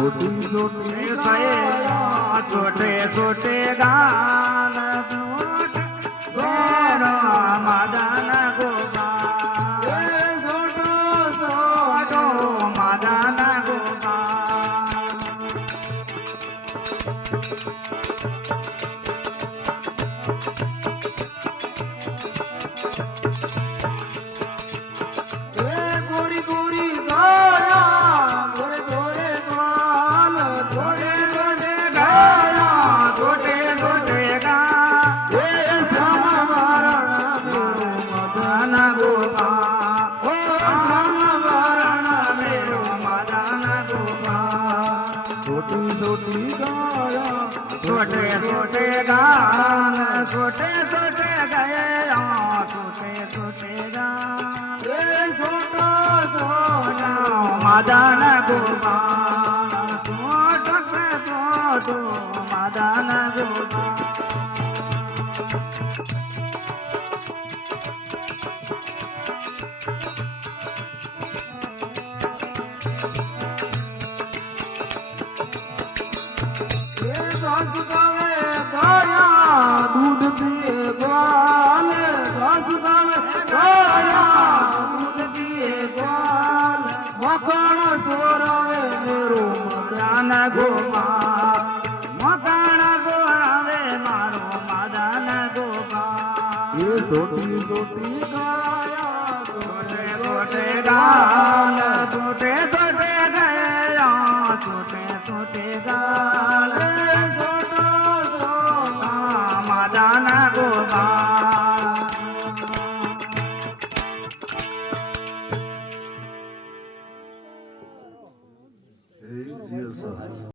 छोटी छोटी छोटे छोटे गान गोरा मदन गोपाल छोटो छोटो मदन गोपाल गोरी गोरी गाया गोरे गोरे गाल गोरे गोरे गाया गोटे गोटे गा श्याम वरण मेरो मदन गोपाल ओ श्याम वरण मेरो मदन गोपाल छोटी छोटी गाया छोटे छोटे गान छोटे छोटे गए छोटे छोटे गान छोटा छोटा मदन गोपाल छोटे छोटो मदन गोपाल घास खावे गाया दूध पिए ग्वाल घास खावे गाया दूध पिए ग्वाल मखण सोरावे मेरो मदन गोपाल मकान गोरावे मारो मदन गोपाल ये छोटी छोटी गाया छोटे छोटे गान छोटे छोटे गए छोटे छोटे गान छोटा छोटा मदन गोपाल ये सही